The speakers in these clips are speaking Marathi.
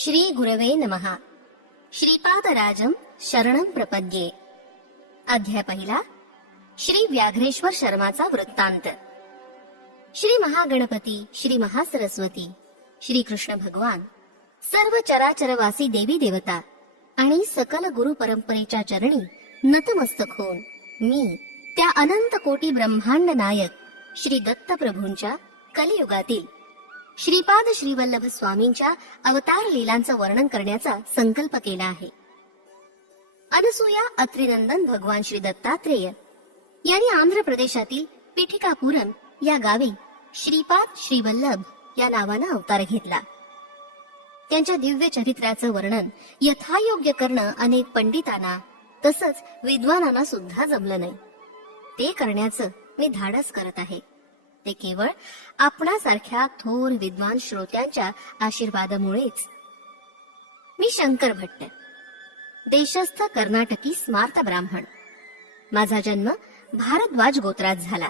श्री गुरवे नमहा श्रीपादराजम शरणं प्रपद्ये. अध्याय पहिला. श्री व्याघ्रेश्वर शर्माचा वृत्तांत. श्री महागणपती श्री महासरस्वती श्री कृष्ण भगवान सर्व चराचरवासी देवी देवता आणि सकल गुरु परंपरेच्या चरणी नतमस्तक होऊन मी त्या अनंत कोटी ब्रह्मांड नायक श्री दत्तप्रभूंच्या कलियुगातील श्रीपाद श्रीवल्लभ स्वामींच्या अवतार लीलांचं वर्णन करण्याचा संकल्प केला आहे. अनसुया अत्रिनंदन भगवान श्री दत्तात्रेय यांनी आंध्र प्रदेशातील पिठिकापुरम या गावी श्रीपाद श्रीवल्लभ या नावानं अवतार घेतला. त्यांच्या दिव्य चरित्राचं वर्णन यथायोग्य करणं अनेक पंडितांना तसंच विद्वानांना सुद्धा जमलं नाही. ते करण्याचं मी धाडस करत आहे. ते केवळ आपणासारख्या थोर विद्वान श्रोत्यांच्या आशीर्वादामुळेच. मी शंकर भट्ट देशस्थ कर्नाटकी स्मार्त ब्राह्मण. माझा जन्म भारद्वाज गोत्रात झाला.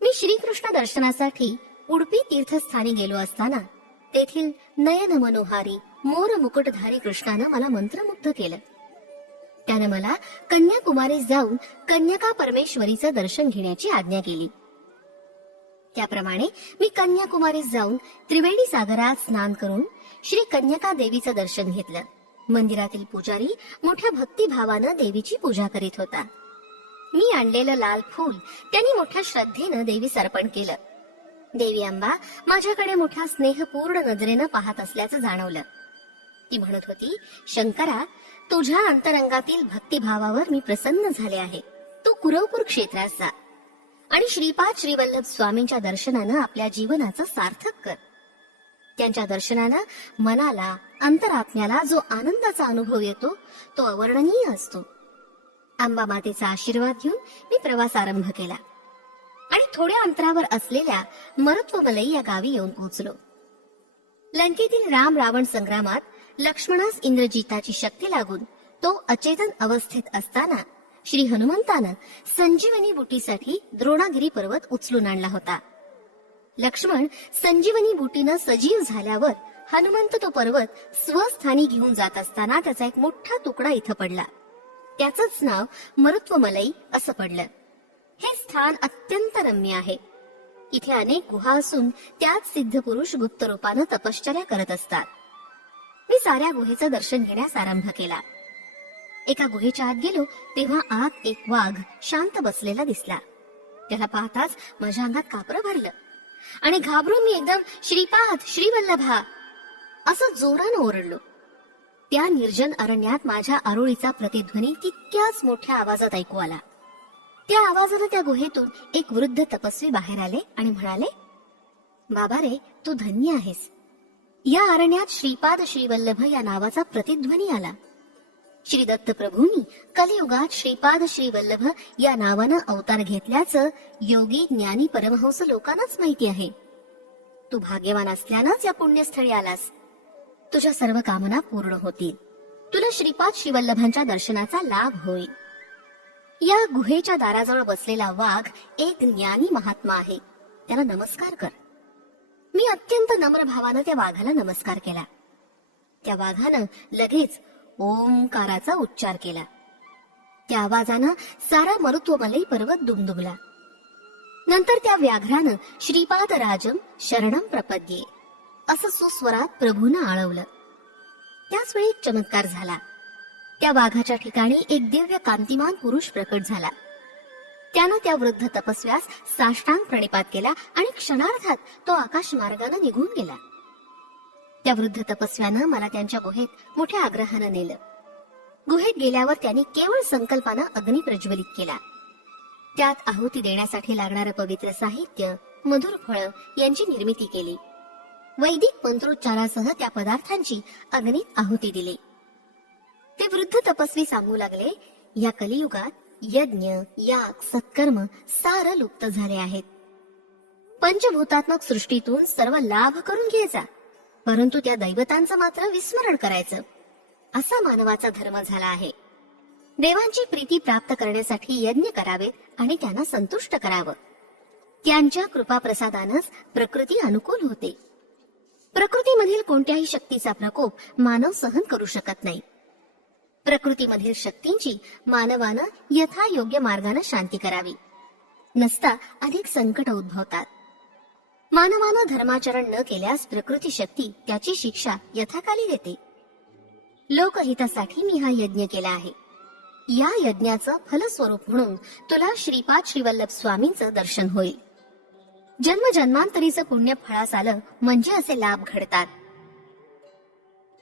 मी श्रीकृष्ण दर्शनासाठी उडपी तीर्थस्थानी गेलो असताना तेथील नयन मनोहारी मोर मुकुटधारी कृष्णानं मला मंत्रमुग्ध केलं. त्यानं मला कन्याकुमारीस जाऊन कन्यका परमेश्वरीचं दर्शन घेण्याची आज्ञा केली. त्याप्रमाणे मी कन्याकुमारीस जाऊन त्रिवेणी सागरात स्नान करून श्री कन्यका देवीचं दर्शन घेतलं. मंदिरातील पुजारी मोठ्या भक्तिभावानं देवीची पूजा करीत होता. मी आणलेलं लाल फूल त्यांनी मोठ्या श्रद्धेनं देवीस अर्पण केलं. देवी अंबा माझ्याकडे मोठ्या स्नेहपूर्ण नजरेनं पाहत असल्याचं जाणवलं. ती म्हणत होती शंकरा तुझ्या अंतरंगातील भक्तिभावावर मी प्रसन्न झाले आहे. तू कुरवपूर क्षेत्रात जा. आणि श्रीपाद श्रीवल्लभ स्वामींच्या दर्शनानं आपल्या जीवनाचं सार्थक कर. त्यांच्या दर्शनानं मनाला अंतरात्म्याला जो आनंदाचा अनुभव येतो तो अवर्णनीय असतो. आंबा मातेचा आशीर्वाद घेऊन मी प्रवास आरंभ केला. आणि थोड्या अंतरावर असलेल्या मरुत्वमलई या गावी येऊन पोहोचलो. लंकेतील राम रावण संग्रामात लक्ष्मणास इंद्रजिताची शक्ती लागून तो अचेतन अवस्थेत असताना श्री हनुमंतानं संजीवनी बुटीसाठी द्रोणागिरी पर्वत उचलून आणला होता. लक्ष्मण संजीवनी बुटीनं सजीव झाल्यावर हनुमंत तो पर्वत स्वस्थानी घेऊन जात असताना त्याचा एक मोठा तुकडा इथं पडला. त्याचंच नाव मरुत्वमलई असं पडलं. हे स्थान अत्यंत रम्य आहे. इथे अनेक गुहा असून त्यात सिद्ध पुरुष गुप्त रूपानं तपश्चर्या करत असतात. मी साऱ्या गुहेचं दर्शन घेण्यास आरंभ केला. एका गुहेच्या आत गेलो तेव्हा आत एक वाघ शांत बसलेला दिसला. त्याला पाहताच माझ्या अंगात कापरं भरलं. आणि घाबरून मी एकदम श्रीपाद श्रीवल्लभा असं जोरानं ओरडलो. त्या निर्जन अरण्यात माझ्या आरोळीचा प्रतिध्वनी तितक्याच मोठ्या आवाजात ऐकू आला. त्या आवाजानं त्या गुहेतून एक वृद्ध तपस्वी बाहेर आले आणि म्हणाले बाबा रे तू धन्य आहेस. या अरण्यात श्रीपाद श्रीवल्लभ या नावाचा प्रतिध्वनी आला. श्री दत्त प्रभूंनी कलियुगात श्रीपाद श्रीवल्लभ या नावानं अवतार घेतल्याचं योगी ज्ञानी परमहंस लोकांनाच माहिती आहे. तू भाग्यवान असल्यानंच या पुण्यस्थळी आलास. तुझ्या सर्व कामना पूर्ण होतील. तुला श्रीपाद श्रीवल्लभांच्या दर्शनाचा लाभ होईल. या गुहेच्या दाराजवळ बसलेला वाघ एक ज्ञानी महात्मा आहे. त्याला नमस्कार कर. मी अत्यंत नम्र भावानं त्या वाघाला नमस्कार केला. त्या वाघानं लगेच ओंकाराचा उच्चार केला. त्या आवाजानं सारा मरुत्वमलई पर्वत दुमदुमला. नंतर त्या व्याघ्रानं श्रीपाद राजम शरणम प्रपद्ये. असं सुस्वरात प्रभूनं आळवलं. त्याच वेळी चमत्कार झाला. त्या वाघाच्या ठिकाणी एक दिव्य कांतिमान पुरुष प्रकट झाला. त्यानं त्या वृद्ध तपस्व्यास साष्टांग प्रणिपात केला आणि क्षणार्धात तो आकाश मार्गानं निघून गेला. त्या वृद्ध तपस्व्यानं मला त्यांच्या गुहेत मोठ्या आग्रहानं नेलं. गुहेत गेल्यावर त्यांनी केवळ संकल्पानं अग्नी प्रज्वलित केला. त्यात आहुती देण्यासाठी लागणारं पवित्र साहित्य मधुर फळ यांची निर्मिती केली. वैदिक मंत्रोच्चारासह त्या पदार्थांची अग्नीत आहुती दिली. ते वृद्ध तपस्वी सांगू लागले या कलियुगात यज्ञ याग सत्कर्म सार लुप्त झाले आहेत. पंचभूतात्मक सृष्टीतून सर्व लाभ करून घ्यायचा परंतु त्या दैवतांचं मात्र विस्मरण करायचं. असा मानवाचा धर्म झाला आहे. देवांची प्रीती प्राप्त करण्यासाठी यज्ञ करावेत आणि त्यांना संतुष्ट करावं. त्यांच्या कृपा प्रसादानच प्रकृती अनुकूल होते. प्रकृतीमधील कोणत्याही शक्तीचा प्रकोप मानव सहन करू शकत नाही. प्रकृतीमधील शक्तींची मानवानं यथायोग्य मार्गाने शांती करावी. नसता अधिक संकट उद्भवतात. मानवानं धर्माचरण न केल्यास प्रकृती शक्ती त्याची शिक्षा यथाकाली देते. लोकहितासाठी मी हा यज्ञ केला आहे. या यज्ञाचं फलस्वरूप म्हणून तुला श्रीपाद श्रीवल्लभ स्वामींचं दर्शन होईल. जन्म जन्मांतरीचं पुण्य फळास आलं म्हणजे असे लाभ घडतात.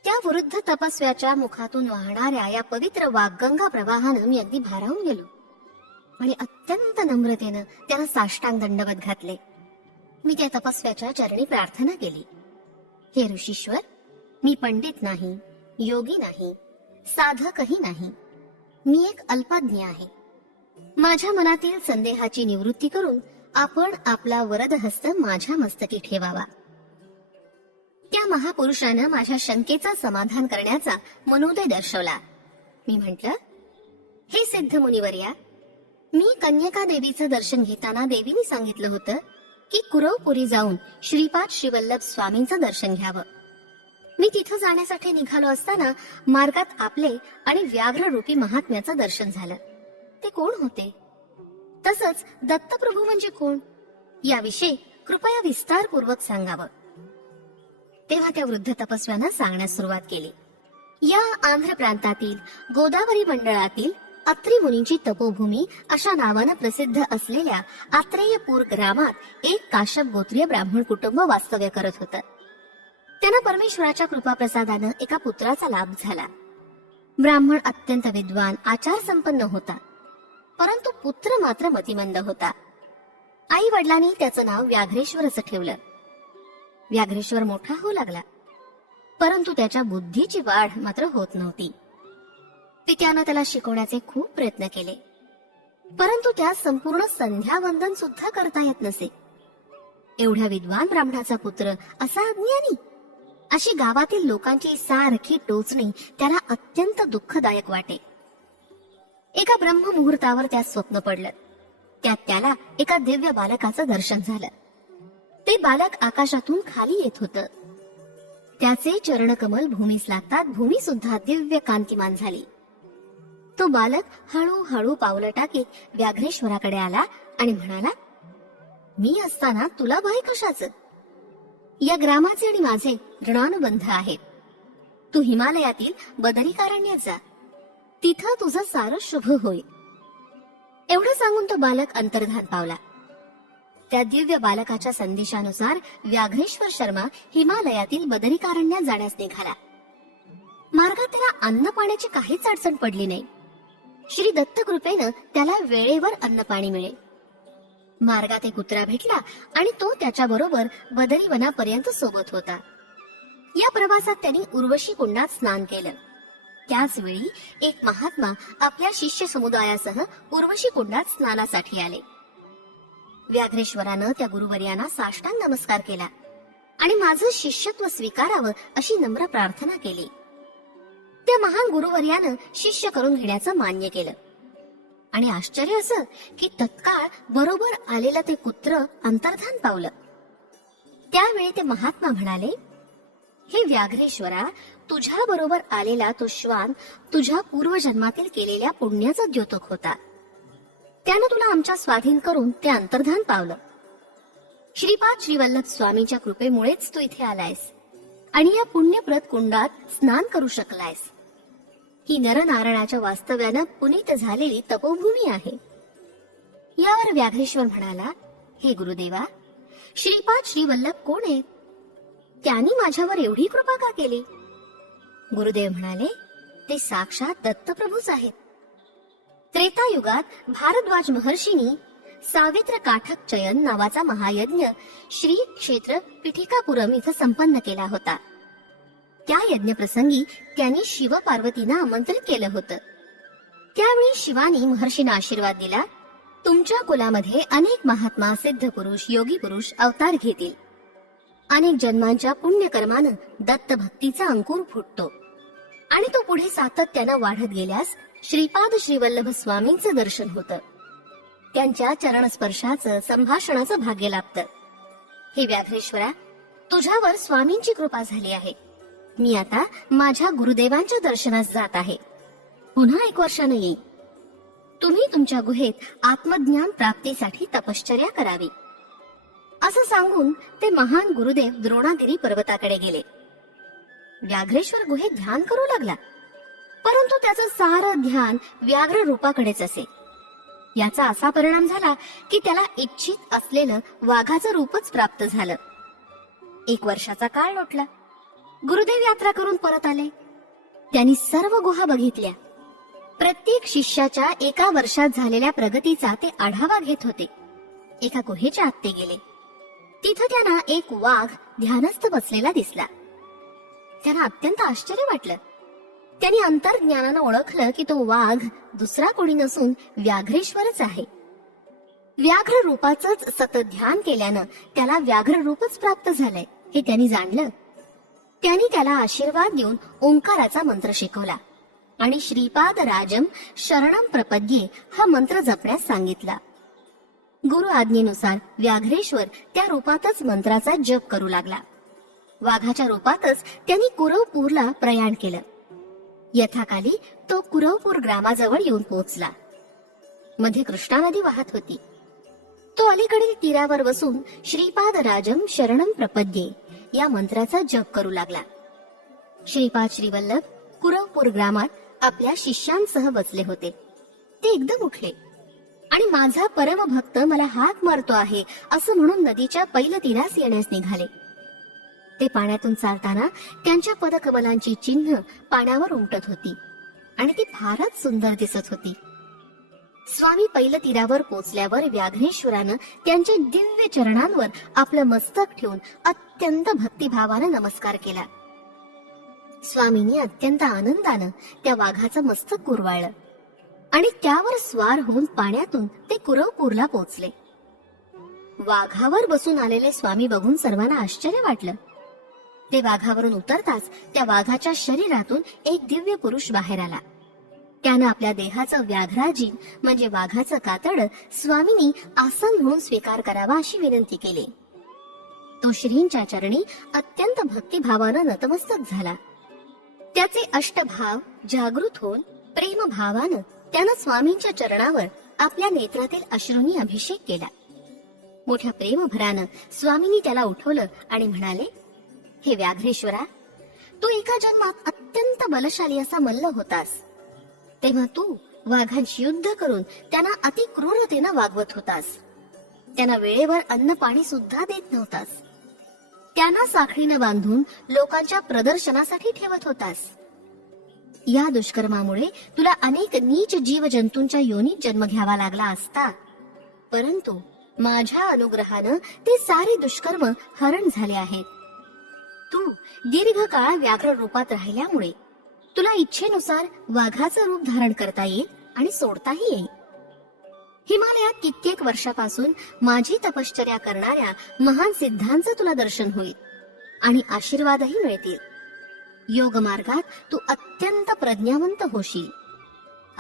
त्या वृद्ध तपस्व्याच्या मुखातून वाहणाऱ्या या पवित्र वाग्गंगा प्रवाहानं मी अगदी भारावून गेलो. आणि अत्यंत नम्रतेनं त्याला साष्टांग दंडवत घातले. मी त्या तपस्व्याच्या चरणी प्रार्थना केली. हे ऋषीश्वर मी पंडित नाही योगी नाही साधकही नाही. मी एक अल्पाज्ञ आहे. माझ्या मनातील संदेहाची निवृत्ती करून आपण आपला वरदहस्त माझ्या मस्तकी ठेवावा. त्या महापुरुषानं माझ्या शंकेचं समाधान करण्याचा मनोदय दर्शवला. मी म्हंटल हे सिद्ध मुनिवर्या मी कन्यका देवीचं दर्शन घेताना देवीने सांगितलं होतं की कुरवपुरी जाऊन श्रीपाद श्रीवल्लभ स्वामींचं दर्शन घ्यावं. मी तिथं जाण्यासाठी निघालो असताना मार्गात आपले आणि व्याघ्र रूपी महात्म्याचं दर्शन झालं. ते कोण होते? तसंच दत्तप्रभू म्हणजे कोण? याविषयी कृपया विस्तारपूर्वक सांगावं. तेव्हा त्या वृद्ध तपस्व्यांना सांगण्यास सुरुवात केली. या आंध्र प्रांतातील गोदावरी मंडळातील अत्रि मुनींची तपोभूमी अशा नावानं प्रसिद्ध असलेल्या आत्रेयपूर ग्रामात एक काश्यप गोत्रीय ब्राह्मण कुटुंब वास्तव्य करत होतं. त्यांना परमेश्वराच्या कृपाप्रसादानं एका पुत्राचा लाभ झाला. ब्राह्मण अत्यंत विद्वान आचार संपन्न होता. परंतु पुत्र मात्र मतिमंद होता. आई वडिलांनी त्याचं नाव व्याघ्रेश्वर असं ठेवलं. व्याघ्रेश्वर मोठा होऊ लागला. परंतु त्याच्या बुद्धीची वाढ मात्र होत नव्हती. पित्यानं त्याला शिकवण्याचे खूप प्रयत्न केले. परंतु त्या संपूर्ण संध्यावंदन सुद्धा करता येत नसे. एवढ्या विद्वान ब्राह्मणाचा पुत्र असा अज्ञानी अशी गावातील लोकांची सारखी टोचणी त्याला अत्यंत दुःखदायक वाटे. एका ब्रह्म मुहूर्तावर त्या स्वप्न पडलं. त्यात त्याला एका दिव्य बालकाचं दर्शन झालं. ते बालक आकाशातून खाली येत होत. त्याचे चरणकमल भूमीस लागतात भूमी सुद्धा दिव्य कांतिमान झाली. तो बालक हळूहळू पावलं टाकीत व्याघ्रेश्वराकडे आला आणि म्हणाला मी असताना तुला भय कशाच? या ग्रामाचे आणि माझे ऋणानुबंध आहेत. तू हिमालयातील बदरीकारण्यात जा. तिथं तुझं सारं शुभ होईल. एवढं सांगून तो बालक अंतर्धान पावला. त्या दिव्य बालकाच्या संदेशानुसार व्याघ्रेश्वर शर्मा हिमालयातील बदरीकारण्यात जाण्यास निघाला. मार्गात त्याला अन्न पाण्याची काहीच अडचण पडली नाही. श्री दत्त कृपेनं त्याला वेळेवर अन्न पाणी मिळेल. मार्गात एक कुत्रा भेटला आणि तो त्याच्या बरोबर बदरीवनापर्यंत सोबत होता. या प्रवासात त्यांनी उर्वशी कुंडात स्नान केलं. त्याच वेळी एक महात्मा आपल्या शिष्य समुदायासह उर्वशी कुंडात स्नानासाठी आले. व्याघ्रेश्वरानं त्या गुरुवर्यांना साष्टांग नमस्कार केला आणि माझं शिष्यत्व स्वीकारावं अशी नम्र प्रार्थना केली. त्या महान गुरुवर्यानं शिष्य करून घेण्याचं मान्य केलं. आणि आश्चर्य असं की तत्काळ बरोबर आलेलं ते पुत्र अंतर्धान पावलं. त्यावेळी ते महात्मा म्हणाले हे व्याघ्रेश्वरा तुझ्या बरोबर आलेला तो श्वान तुझ्या पूर्वजन्मातील केलेल्या पुण्याचा द्योतक होता. त्यानं तुला आमच्या स्वाधीन करून ते अंतर्धान पावलं. श्रीपाद श्रीवल्लभ स्वामीच्या कृपेमुळेच तू इथे आलायस आणि या पुण्यप्रत कुंडात स्नान करू शकलायस. ही नरनारायणाच्या वास्तव्यानं पुनीत झालेली तपोभूमी आहे. यावर व्याघ्रेश्वर म्हणाला हे गुरुदेवा श्रीपाद श्रीवल्लभ कोण आहेत? त्यांनी माझ्यावर एवढी कृपा का केली? गुरुदेव म्हणाले ते साक्षात दत्तप्रभूच आहेत. त्रेतायुगात भारद्वाज महर्षींनी सावित्र काठक चयन नावाचा महायज्ञ श्री क्षेत्र पिठिकापुरम इथं संपन्न केला होता. त्या यज्ञप्रसंगी त्यांनी शिव पार्वतींना आमंत्रित केलं होतं. त्यावेळी शिवानी महर्षींना आशीर्वाद दिला तुमच्या कुलामध्ये अनेक महात्मा सिद्ध पुरुष योगी पुरुष अवतार घेतील. अनेक जन्मांच्या पुण्यकर्मानं दत्त भक्तीचा अंकुर फुटतो. आणि तो पुढे सातत्यानं वाढत गेल्यास श्रीपाद श्रीवल्लभ स्वामींचं दर्शन होतं. त्यांच्या चरणस्पर्शाचं संभाषणाचं भाग्य लाभतं. हे व्याघ्रेश्वरा तुझ्यावर स्वामींची कृपा झाली आहे. मी आता माझ्या गुरुदेवांच्या दर्शनास जात आहे. पुन्हा एक वर्षानं येईन. तुम्ही तुमच्या गुहेत आत्मज्ञान प्राप्तीसाठी तपश्चर्या करावी. असं सांगून ते महान गुरुदेव द्रोणागिरी पर्वताकडे गेले. व्याघ्रेश्वर गुहेत ध्यान करू लागला. परंतु त्याचं सारं ध्यान व्याघ्र रूपाकडेच असे. याचा असा परिणाम झाला की त्याला इच्छित असलेलं वाघाचं रूपच प्राप्त झालं. एक वर्षाचा काळ लोटला. गुरुदेव यात्रा करून परत आले. त्यांनी सर्व गुहा बघितल्या. प्रत्येक शिष्याच्या एका वर्षात झालेल्या प्रगतीचा ते आढावा घेत होते. एका गुहेच्या आत ते गेले. तिथं त्यांना एक वाघ ध्यानस्थ बसलेला दिसला. त्यांना अत्यंत आश्चर्य वाटलं. त्यांनी अंतर्ज्ञानानं ओळखलं की तो वाघ दुसरा कोणी नसून व्याघ्रेश्वरच आहे. व्याघ्र रूपाच सतत ध्यान केल्यानं त्याला व्याघ्र रूपच प्राप्त झालंय हे त्यांनी जाणलं. त्यांनी त्याला आशीर्वाद देऊन ओंकाराचा मंत्र शिकवला. आणि श्रीपाद राजम शरणम प्रपद्ये हा मंत्र जपण्यास सांगितला. गुरु आज्ञेनुसार व्याघ्रेश्वर त्या रूपातच मंत्राचा जप करू लागला. वाघाच्या रूपातच त्यांनी कुरवपूरला प्रयाण केलं. यथाकाली तो कुरवपूर ग्रामाजवळ येऊन पोहोचला. मध्ये कृष्णा नदी वाहत होती. तो अलीकडील तीरावर बसून श्रीपाद राजम शरणम प्रपद्ये या मंत्राचा जप करू लागला. श्रीपाद श्रीवल्लभ कुरवपूर ग्रामात आपल्या शिष्यांसह बसले होते. ते एकदम उठले. आणि माझा परमभक्त मला हाक मारतो आहे असं म्हणून नदीच्या पैल तीरास येण्यास निघाले. ते पाण्यातून चालताना त्यांच्या पदकमलांची चिन्ह पाण्यावर उमटत होती. आणि ती फारच सुंदर दिसत होती. स्वामी पैल तीरावर पोचल्यावर व्याघ्रेश्वरानं त्यांच्या दिव्य चरणांवर आपलं मस्तक ठेवून अत्यंत भक्तिभावानं नमस्कार केला. स्वामींनी अत्यंत आनंदानं त्या वाघाचं मस्तक कुरवाळलं आणि त्यावर स्वार होऊन पाण्यातून ते कुरवपूरला पोचले. वाघावर बसून आलेले स्वामी बघून सर्वांना आश्चर्य वाटलं. ते वाघावरून उतरताच त्या वाघाच्या शरीरातून एक दिव्य पुरुष बाहेर आला. त्यानं आपल्या देहाचं व्याघ्राजी म्हणजे वाघाचं कातड स्वामींनी आसन म्हणून स्वीकार करावा अशी विनंती केली. तो श्रींच्या चरणी अत्यंत भक्तिभावानं नतमस्तक झाला. त्याचे अष्टभाव जागृत होऊन प्रेमभावानं त्यानं स्वामींच्या चरणावर आपल्या नेत्रातील अश्रूंनी अभिषेक केला. मोठ्या प्रेमभरानं स्वामींनी त्याला उठवलं आणि म्हणाले हे व्याघ्रेश्वरा तू एका जन्मात अत्यंत बलशाली असा मल्ल होतास. तेव्हा तू वाघांशी युद्ध करून त्यांना अति क्रूरतेनं वागवत होतास. त्यांना वेळेवर अन्न पाणी सुद्धा देत नव्हतास. त्यांना साखळीनं बांधून लोकांच्या प्रदर्शनासाठी ठेवत होतास. या दुष्कर्मामुळे तुला अनेक नीच जीव जंतूंच्या योनीत जन्म घ्यावा लागला असता. परंतु माझ्या अनुग्रहानं ते सारे दुष्कर्म हरण झाले आहेत. तू दीर्घ काळ व्याघ्र रूपात राहिल्यामुळे तुला इच्छेनुसार वाघाचं रूप धारण करता येईल आणि सोडताही येईल. हिमालयात कित्येक वर्षापासून माझी तपश्चर्या करणाऱ्या महान सिद्धांचं तुला दर्शन होईल आणि आशीर्वादही मिळतील. योग मार्गात तू अत्यंत प्रज्ञावंत होशील.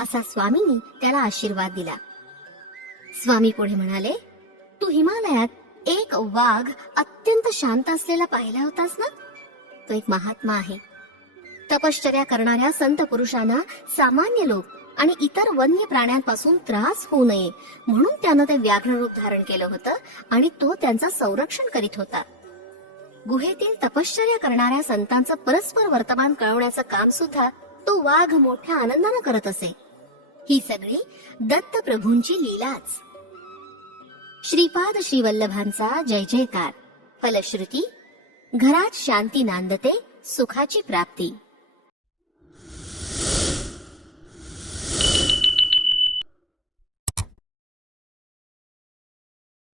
असा स्वामींनी त्याला आशीर्वाद दिला. स्वामी पुढे म्हणाले तू हिमालयात एक वाघ अत्यंत शांत असलेला पाहिला होतास ना? तो एक महात्मा आहे. तपश्चर्या करणाऱ्या संत पुरुषांना सामान्य लोक आणि इतर वन्य प्राण्यांपासून त्रास होऊ नये म्हणून त्यानं ते व्याघ्र रूप धारण केलं होतं आणि तो त्यांचं संरक्षण करीत होता. गुहेतील तपश्चर्या करणाऱ्या संतांचं परस्पर वर्तमान कळवण्याचं काम सुद्धा तो वाघ मोठ्या आनंदानं करत असे. ही सगळी दत्त प्रभूंची लीलाच. श्रीपाद श्रीवल्लभांचा जय जयकार. फलश्रुती. घरात शांती नांदते सुखाची प्राप्ती.